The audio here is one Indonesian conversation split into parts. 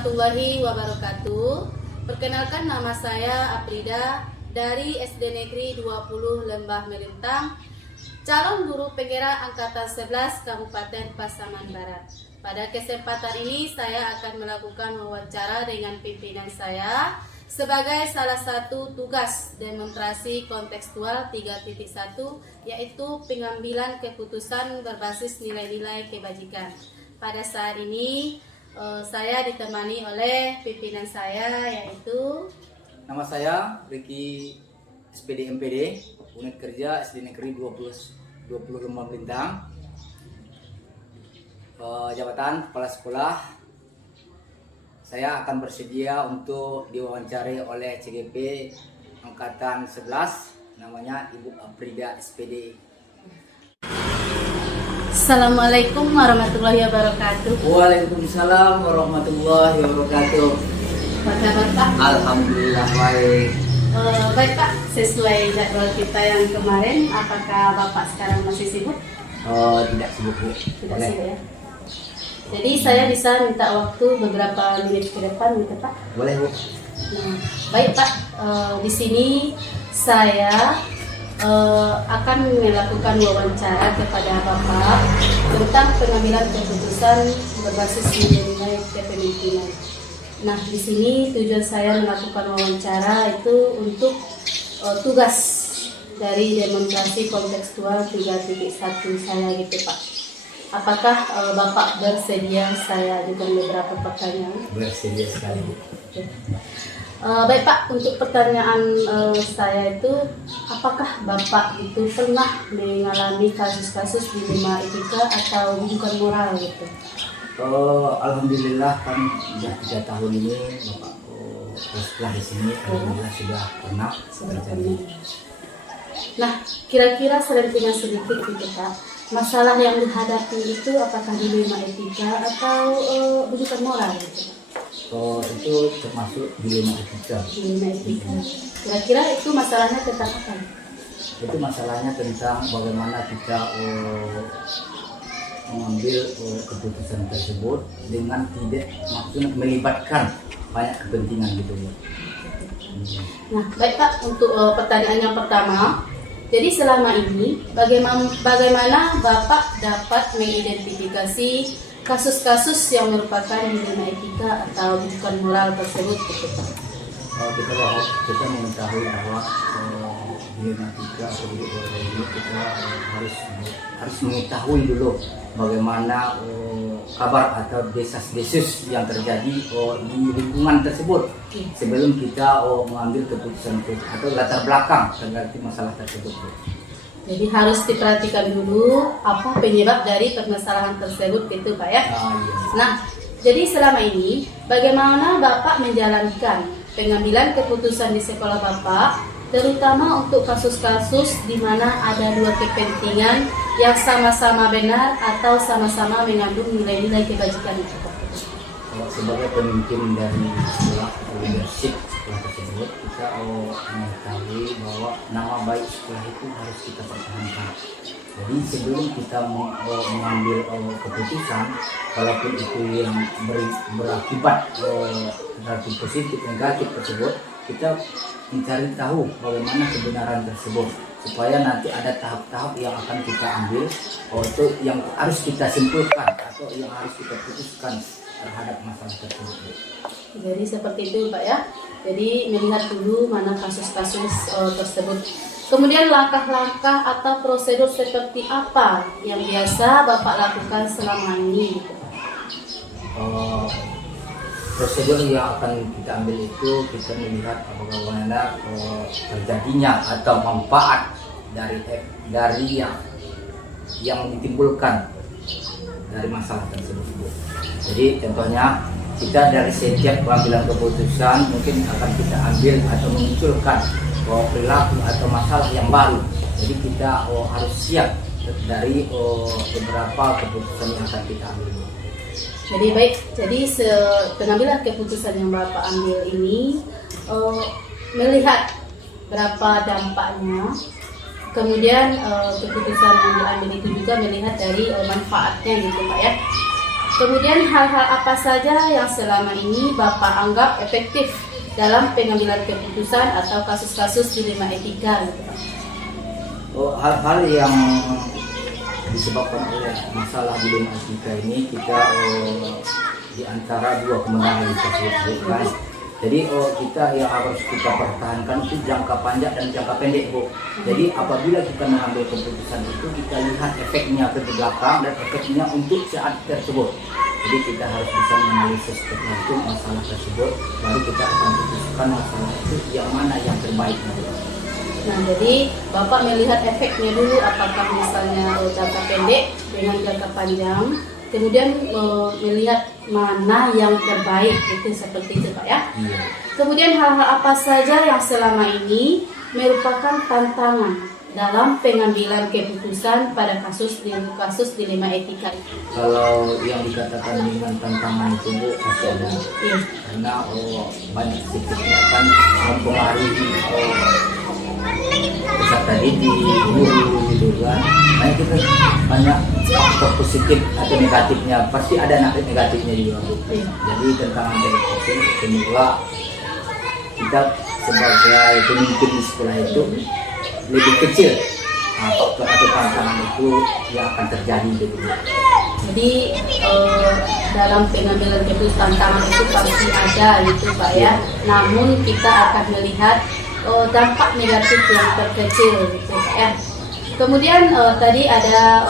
warahmatullahi wabarakatuh. Perkenalkan, nama saya Aprida dari SD Negeri 20 Lembah Melintang, calon guru penggerak angkatan 11 Kabupaten Pasaman Barat. Pada kesempatan ini saya akan melakukan wawancara dengan pimpinan saya sebagai salah satu tugas demonstrasi kontekstual 3.1, yaitu pengambilan keputusan berbasis nilai-nilai kebajikan. Pada saat ini saya ditemani oleh pimpinan saya, yaitu nama saya Riki SPD MPD, unit kerja SD Negeri 20 Lembah Melintang, jabatan kepala sekolah. Saya akan bersedia untuk diwawancari oleh CGP angkatan 11, namanya Ibu Aprida SPD. Assalamualaikum warahmatullahi wabarakatuh. Waalaikumsalam warahmatullahi wabarakatuh. Apa kabar, Pak? Alhamdulillah baik. Baik, Pak, sesuai jadwal kita yang kemarin, apakah Bapak sekarang masih sibuk? Tidak sibuk, Bu. Tidak sibuk ya. Jadi saya bisa minta waktu beberapa menit ke depan gitu, Pak? Boleh, Bu. Nah, baik, Pak, di sini saya akan melakukan wawancara kepada Bapak tentang pengambilan keputusan berbasis nilai kepemimpinan. Nah, di sini tujuan saya melakukan wawancara itu untuk tugas dari demonstrasi kontekstual 3.1 saya gitu, Pak. Apakah Bapak bersedia saya ajukan beberapa pertanyaan? Bersedia sekali, Bu. Baik, Pak, untuk pertanyaan saya itu, apakah Bapak itu pernah mengalami kasus-kasus dilema etika atau bukan moral gitu? Alhamdulillah kan sudah 3 tahun ini Bapak setelah di sini, alhamdulillah sudah pernah terjadi. Nah, kira-kira selentingan sedikit gitu, Pak, masalah yang dihadapi itu apakah dilema etika atau bukan moral gitu? Itu termasuk dilema etika. Dilema etika. Kira-kira itu masalahnya tentang apa? Itu masalahnya tentang bagaimana kita mengambil keputusan tersebut dengan tidak maksudnya melibatkan banyak kepentingan gitu. Nah, baik, Pak, untuk pertanyaan yang pertama, jadi selama ini bagaimana Bapak dapat mengidentifikasi kasus-kasus yang merupakan dilema etika atau bukan moral tersebut gitu, Pak? Kita mengetahui bahwa dilema etika atau kita harus mengetahui dulu bagaimana kabar atau desas-desus yang terjadi di lingkungan tersebut sebelum kita mengambil keputusan atau latar belakang terhadap masalah tersebut. Jadi harus diperhatikan dulu apa penyebab dari permasalahan tersebut gitu, Pak ya. Nah, jadi selama ini bagaimana Bapak menjalankan pengambilan keputusan di sekolah Bapak, terutama untuk kasus-kasus di mana ada dua kepentingan yang sama-sama benar atau sama-sama mengandung nilai-nilai kebajikan itu, Pak? Sebagai pemimpin dari sekolah leadership sekolah tersebut, kita mengetahui bahwa nama baik sekolah itu harus kita pertahankan. Jadi sebelum kita mengambil keputusan, walaupun itu yang berakibat negatif positif negatif tersebut, kita mencari tahu bagaimana kebenaran tersebut supaya nanti ada tahap-tahap yang akan kita ambil atau yang harus kita simpulkan atau yang harus kita putuskan terhadap masalah tersebut. Jadi seperti itu, Pak ya. Jadi melihat dulu mana kasus-kasus tersebut. Kemudian langkah-langkah atau prosedur seperti apa yang biasa Bapak lakukan selama ini gitu, Pak? Prosedur yang akan kita ambil itu kita melihat bagaimana terjadinya atau manfaat dari yang ditimbulkan dari masalah tersebut. Jadi contohnya kita dari setiap pengambilan keputusan mungkin akan kita ambil atau memunculkan perilaku atau masalah yang baru. Jadi kita harus siap dari beberapa keputusan yang akan kita ambil. Jadi baik, jadi pengambilan keputusan yang Bapak ambil ini melihat berapa dampaknya, kemudian keputusan yang diambil itu juga melihat dari manfaatnya gitu, Pak ya. Kemudian hal-hal apa saja yang selama ini Bapak anggap efektif dalam pengambilan keputusan atau kasus-kasus dilema etika gitu Pak? Hal-hal yang disebabkan oleh masalah dilema etika ini kita di antara dua kemenangan yang tersebut kan. Jadi kita yang harus kita pertahankan itu jangka panjang dan jangka pendek Bu. Jadi apabila kita mengambil keputusan itu kita lihat efeknya ke belakang dan efeknya untuk saat tersebut. Jadi kita harus bisa menganalisis tertentu masalah tersebut, baru kita akan putuskan masalah itu yang mana yang terbaik. Nah, jadi Bapak melihat efeknya dulu, apakah misalnya jangka pendek dengan jangka panjang, kemudian melihat mana yang terbaik, itu seperti itu Pak ya. Kemudian hal-hal apa saja yang selama ini merupakan tantangan dalam pengambilan keputusan pada kasus dilema etika. Kalau yang dikatakan dengan tantangan itu Bu, pasti ada. Karena banyak sikapnya kan mempengaruhi peserta didik, guru gitu kan. Makanya kita banyak faktor positif atau negatifnya, pasti ada negatifnya juga. Jadi tantangan itu semula kita sebagai pemimpin di sekolah itu lebih kecil faktor atau tantangan itu yang akan terjadi gitu. Jadi dalam pengambilan keputusan tantangan itu pasti ada gitu Pak ya. Namun kita akan melihat dampak negatif yang terkecil gitu Pak ya. Kemudian tadi ada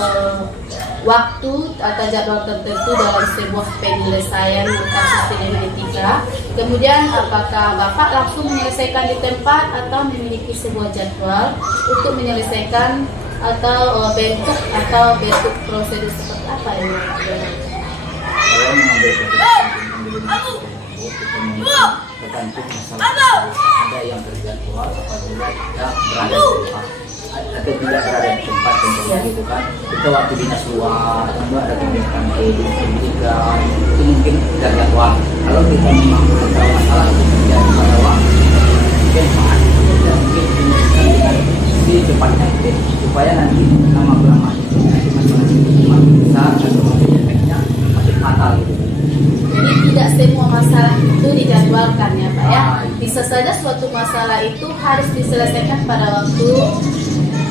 waktu atau jadwal tertentu dalam sebuah penyelesaian kasus dilema etika. Kemudian apakah Bapak langsung menyelesaikan di tempat atau memiliki sebuah jadwal untuk menyelesaikan atau bentuk prosedur seperti apa yang Bapak lakukan? Kalau mengambil keputusan tergantung masalah ada yang terjadwal apabila kita berada di tempat atau tidak berada di tempat contohnya gitu kan, kita waktu dinas luar atau ada kegiatan dinas pendidikan itu mungkin tidak jadwal. Kalau kita memang ada masalah terjadi pada waktu mungkin dengan si cepatnya itu supaya nanti lama-lama itu nanti masalah itu makin besar atau makin efeknya makin fatal gitu. Jadi tidak semua masalah itu dijadwalkan ya Pak ya. Bisa saja suatu masalah itu harus diselesaikan pada waktu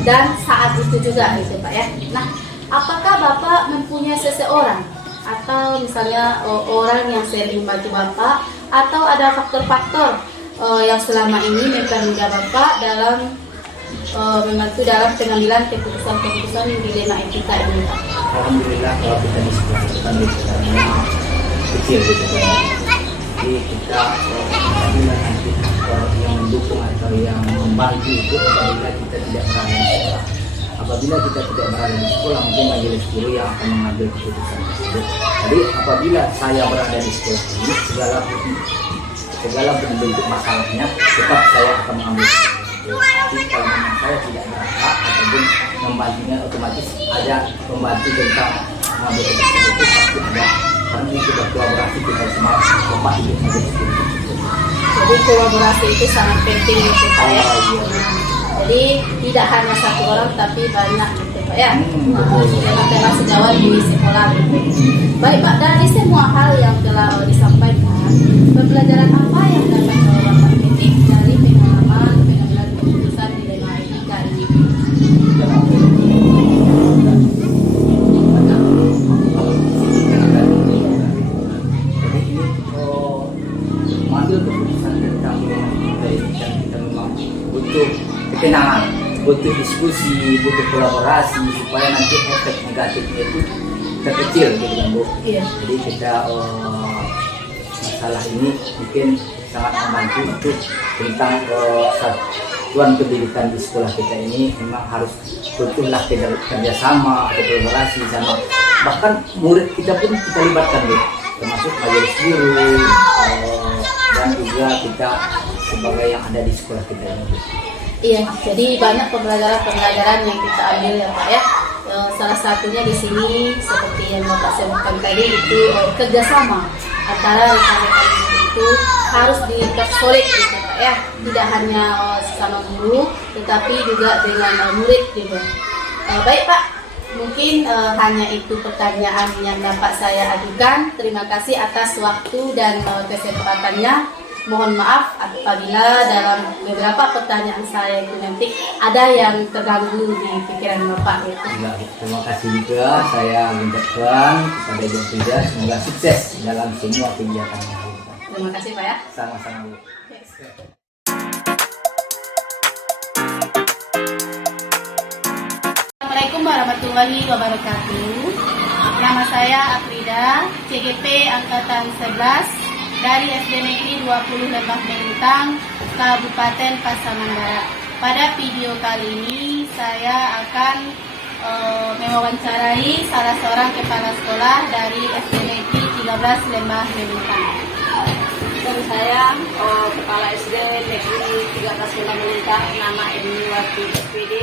dan saat itu juga gitu Pak ya. Nah, apakah Bapak mempunyai seseorang atau misalnya orang yang sering membantu Bapak atau ada faktor-faktor yang selama ini mempermudah Bapak dalam membantu dalam pengambilan keputusan dilema etika ini Pak? Alhamdulillah kalau kita di sekolah itu kan bicaranya kecil gitu kan. Jadi kita apabila nanti yang mendukung atau yang membantu itu apabila kita tidak berada di sekolah. Apabila kita tidak berada di sekolah mungkin majelis guru yang akan mengambil keputusan tersebut. Jadi apabila saya berada di sekolah ini segala bentuk masalahnya tetap saya akan mengambil keputusan. Jadi kalau memang saya tidak berada ataupun membantunya otomatis ada membantu tentang mengambil keputusan itu pasti ada. Karena itu berkolaborasi kita semua tempat itu majelis guru. Jadi kolaborasi itu sangat penting gitu Pak ya. Jadi tidak hanya satu orang tapi banyak gitu Pak ya. Teman-teman sejawat di sekolah gitu. Baik Pak, dari semua hal yang telah disampaikan, pembelajaran apa yang dapat Bapak petik dari pengalaman pengambilan keputusan dilema etika ini? Mengambil keputusan tentang kita ini kan kita memang butuh ketenangan, butuh diskusi, butuh kolaborasi supaya nanti efek negatifnya itu terkecil gitu kan Bu. Jadi kita masalah ini mungkin sangat membantu untuk tentang satuan pendidikan di sekolah kita ini memang harus butuhlah kerjasama atau kolaborasi sama bahkan murid kita pun kita libatkan Bu, termasuk majelis guru dan juga kita sebagai yang ada di sekolah kita ini. Iya, jadi banyak pembelajaran yang kita ambil ya Pak ya. Salah satunya di sini seperti yang Bapak sebutkan tadi itu kerjasama antara rekan-rekan itu harus dipersolid gitu Pak ya. Tidak hanya sesama guru, tetapi juga dengan murid juga. Baik Pak, Mungkin hanya itu pertanyaan yang dapat saya ajukan. Terima kasih atas waktu dan kesempatannya. Mohon maaf apabila dalam beberapa pertanyaan saya itu nanti ada yang terganggu di pikiran Bapak gitu. Enggak, terima kasih juga saya mengucapkan kepada Ibu Frida semoga sukses dalam semua kegiatannya. Terima kasih Pak ya. Sama-sama Bu. Assalamualaikum warahmatullahi wabarakatuh. Nama saya Afrida, CGP Angkatan 11 dari SD Negeri 20 Lembah Melintang, Kabupaten Pasaman Barat. Pada video kali ini saya akan mewawancarai salah seorang kepala sekolah dari SD Negeri 13 Lembah Melintang. Dan saya Kepala SD Negeri 13 Lembah Melintang, nama Eni Wati SPD,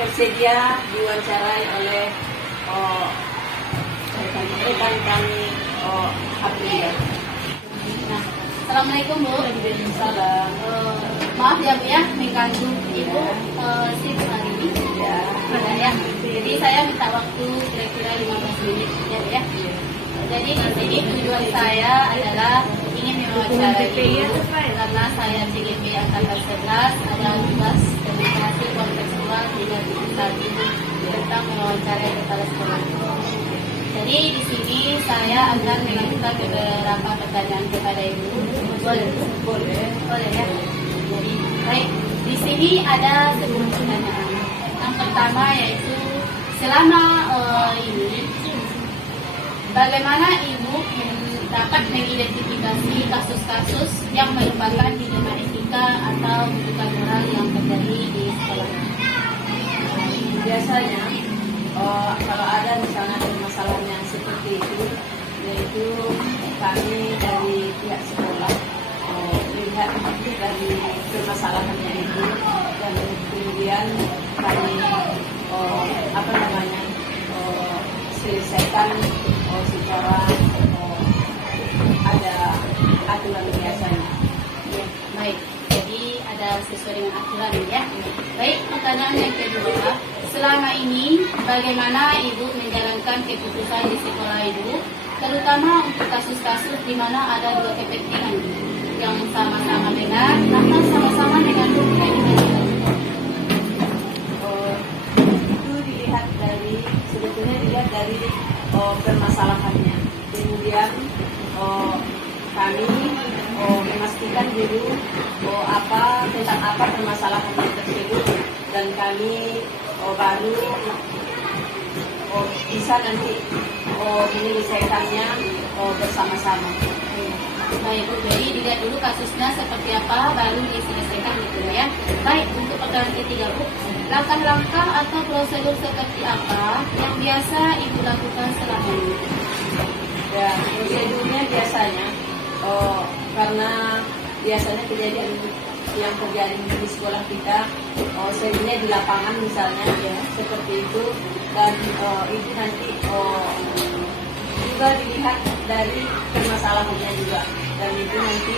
bersedia diwawancarai oleh rekan kami Afrida. Nah, Assalamualaikum Bu. Salam. Maaf ya Bu ya, mengganggu Ibu sibuk hari ini. Ya. Ada ya. Jadi saya minta waktu kira-kira 15 menit ya Bu ya. Jadi di sini tujuan saya adalah ingin mewawancarai Ibu karena saya CGP Angkatan 11 ada tugas demokrasi kontekstual hingga keputusan Ibu tentang mewawancarai kepala sekolah. Jadi di sini saya akan mengajukan beberapa pertanyaan kepada Ibu. Boleh ya. Jadi baik, di sini ada 10 pertanyaan. Yang pertama yaitu selama ini bagaimana Ibu dapat mengidentifikasi kasus-kasus yang merupakan dilema etika atau bukan moral yang terjadi di sekolah? Biasanya kalau ada misalnya permasalahan yang seperti itu, yaitu kami dari pihak sekolah melihat dari permasalahannya itu, dan kemudian kami selesaikan secara ada aturan biasanya. Ya, baik. Jadi ada sesuai dengan aturan ya. Baik, pertanyaan yang kedua, selama ini bagaimana Ibu menjalankan keputusan di sekolah Ibu, terutama untuk kasus-kasus di mana ada dua kepentingan yang sama-sama benar, namun sama-sama mengandung kepentingan. Itu sebetulnya dilihat dari permasalahannya. Kemudian kami memastikan dulu tentang apa permasalahannya tersebut, dan kami baru bisa nanti menyelesaikannya bersama-sama. Baik Bu, jadi dilihat dulu kasusnya seperti apa, baru diselesaikan gitu ya. Baik, untuk pertanyaan ketiga Bu, langkah-langkah atau prosedur seperti apa yang biasa Ibu lakukan selama ini? Ya, prosedurnya biasanya karena biasanya kejadian yang terjadi di sekolah kita sebenarnya di lapangan misalnya ya seperti itu, dan itu nanti juga dilihat dari permasalahannya juga, dan itu nanti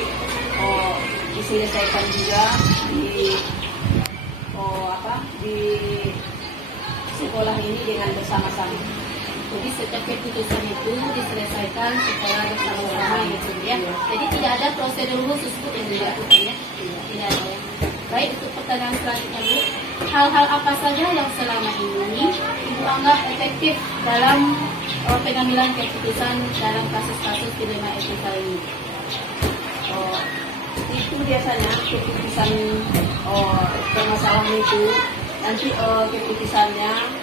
diselesaikan juga di sekolah ini dengan bersama-sama. Jadi setiap keputusan itu diselesaikan secara bersama-sama gitu ya. Jadi tidak ada prosedur khusus Bu yang dilakukan ya. Tidak ada ya. Baik, untuk pertanyaan selanjutnya Bu, hal-hal apa saja yang selama ini Ibu anggap efektif dalam pengambilan keputusan dalam kasus-kasus dilema etika ini? Itu biasanya keputusan permasalahan itu nanti keputusannya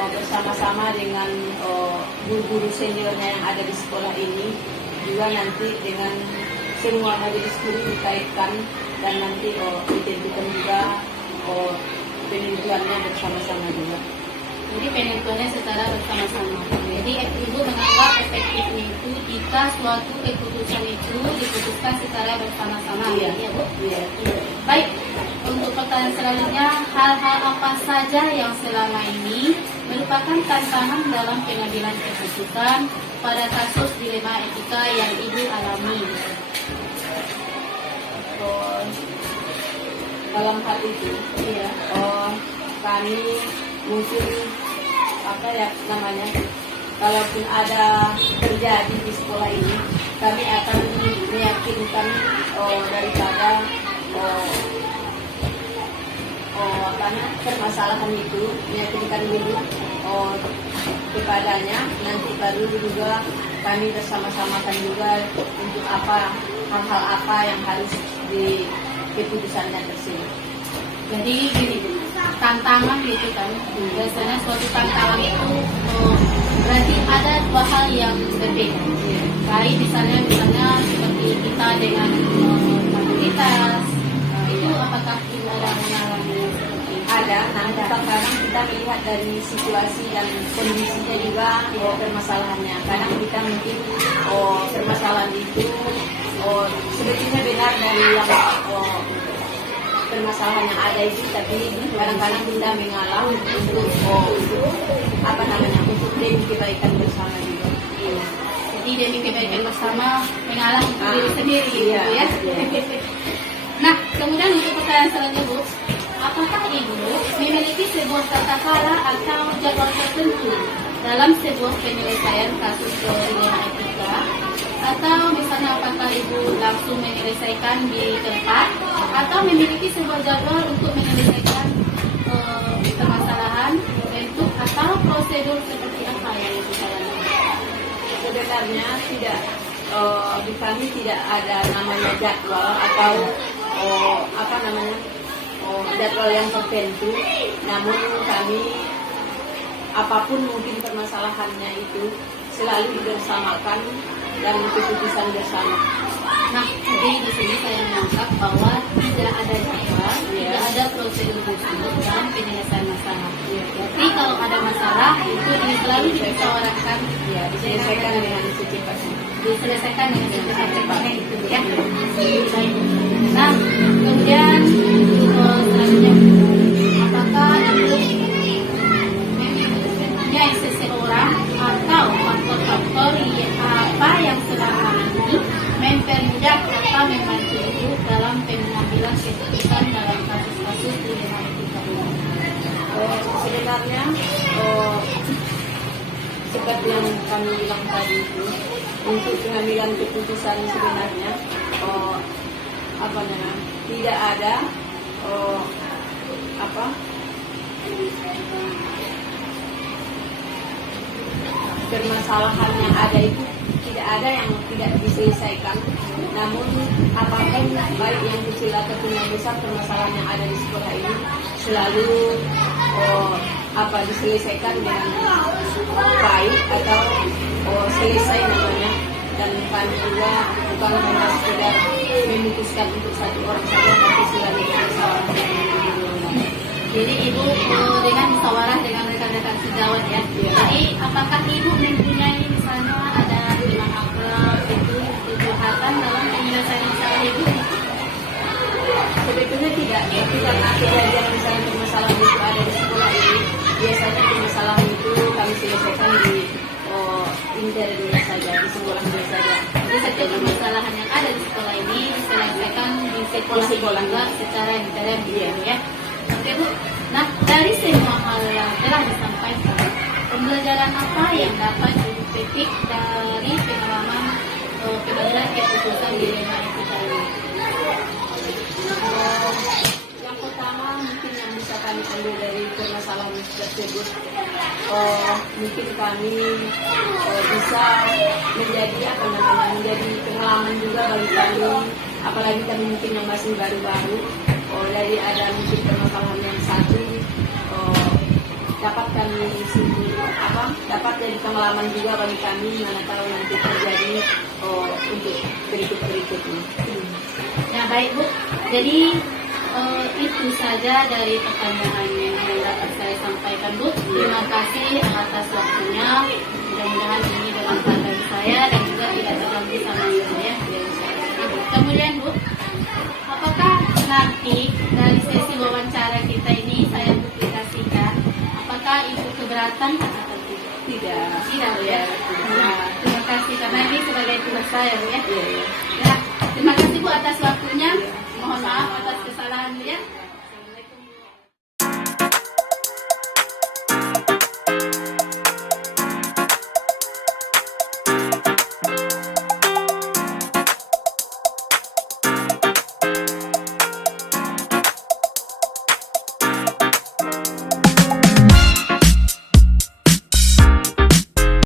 bersama-sama dengan guru-guru seniornya yang ada di sekolah ini, juga nanti dengan semua majelis guru dikaitkan, dan nanti ditentukan juga penentuannya bersama-sama juga. Jadi penentuannya secara bersama-sama. Jadi Ibu menganggap efektifnya itu jika suatu keputusan itu diputuskan secara bersama-sama. Iya. Ya Bu? Iya. Baik, untuk pertanyaan selanjutnya, hal-hal apa saja yang selama ini merupakan tantangan dalam pengambilan keputusan pada kasus dilema etika yang Ibu alami? Dalam hal itu, Iya. kami mungkin apa ya namanya, kalaupun ada terjadi di sekolah ini, kami akan meyakinkan daripada permasalahan itu, meyakinkan dulu kepadanya, nanti baru juga kami bersama-samakan juga untuk apa, hal-hal apa yang harus di keputusannya tersebut. Jadi gini, tantangan gitu kan, biasanya suatu tantangan itu berarti ada dua hal yang berbeda. Baik misalnya seperti kita dengan komunitas, itu apakah kita ada mengalami seperti itu? Ada, nah sekarang kita melihat dari situasi dan kondisinya juga permasalahannya. Kadang kita mungkin permasalahan itu sebetulnya benar dari yang permasalahan yang ada itu, tapi kadang-kadang kita mengalah untuk apa namanya, untuk demi kebaikan bersama juga. Iya. Jadi demi kebaikan bersama mengalah untuk diri sendiri gitu ya. Nah, kemudian untuk pertanyaan selanjutnya Bu, apakah Ibu memiliki sebuah tata cara atau jadwal tertentu dalam sebuah penyelesaian kasus pidana etika? Atau misalnya apakah Ibu langsung menyelesaikan di tempat atau memiliki sebuah jadwal untuk menyelesaikan permasalahan, bentuk atau prosedur seperti apa yang Ibu jalankan? Sebenarnya tidak, di kami tidak ada namanya jadwal atau apa namanya, jadwal yang tertentu. Namun kami apapun mungkin permasalahannya itu selalu dibersamakan dan keputusan bersama. Nah, jadi di sini saya menangkap bahwa tidak ada jadwal, tidak ada prosedur khusus dalam penyelesaian masalah. Tapi kalau ada masalah itu selalu dimusyawarahkan, Diselesaikan dengan secepatnya. diselesaikan dengan secepatnya itu ya. Nah, kemudian selanjutnya, apakah itu mempunyai seseorang atau faktor-faktor apa yang selama ini mempermudah atau membantu Ibu dalam pengambilan keputusan dalam kasus-kasus pidana etika? Sebenarnya seperti yang kami bilang tadi itu, untuk pengambilan keputusan sebenarnya apa namanya, tidak ada apa permasalahan yang ada itu, tidak ada yang tidak diselesaikan. Namun apapun baik yang kecil ataupun yang besar, permasalahan yang ada di sekolah ini selalu diselesaikan dengan baik atau selesai namanya. Dan kami juga bukan hanya sekedar memutuskan untuk satu orang saja, tapi selalu bermusyawarah dengan guru-guru. Jadi Ibu dengan musyawarah dengan rekan-rekan sejawat ya. Jadi apakah Ibu mempunyai misalnya ada teman akrab itu curhatan dalam penyelesaian masalah Ibu? Sebetulnya tidak, tapi karena kejadian misalnya permasalahan itu ada di sekolah ini, biasanya permasalahan itu kami selesaikan di interior saja, di sekolah saja. Jadi setiap permasalahan yang ada di sekolah ini diselesaikan di sekolah juga secara interior gitu ya. Oke Bu. Nah, dari semua hal yang telah disampaikan, pembelajaran apa yang dapat Ibu petik dari pengalaman pengambilan keputusan di dilema etika ini? Yang pertama mungkin yang bisa kami ambil dari permasalahan tersebut, mungkin kami bisa menjadi apa namanya, menjadi pengalaman juga bagi kami, apalagi kami mungkin yang masih baru-baru. Dari ada mungkin permasalahan yang satu, dapat kami dapat jadi pengalaman juga bagi kami, mana tahu nanti terjadi untuk berikutnya. Nah baik Bu, jadi itu saja dari pertanyaan yang dapat saya sampaikan Bu. Terima kasih atas waktunya. Mudah-mudahan ini bermanfaat bagi saya dan juga tidak terganggu sama Ibu ya. Kemudian Bu, apakah nanti dari sesi wawancara kita ini saya publikasikan, apakah Ibu keberatan atau tidak? Tidak ya. Nah, terima kasih karena ini sebagai tugas saya ya. Terima kasih Bu atas waktunya. Mohon maaf atas kesalahan ya.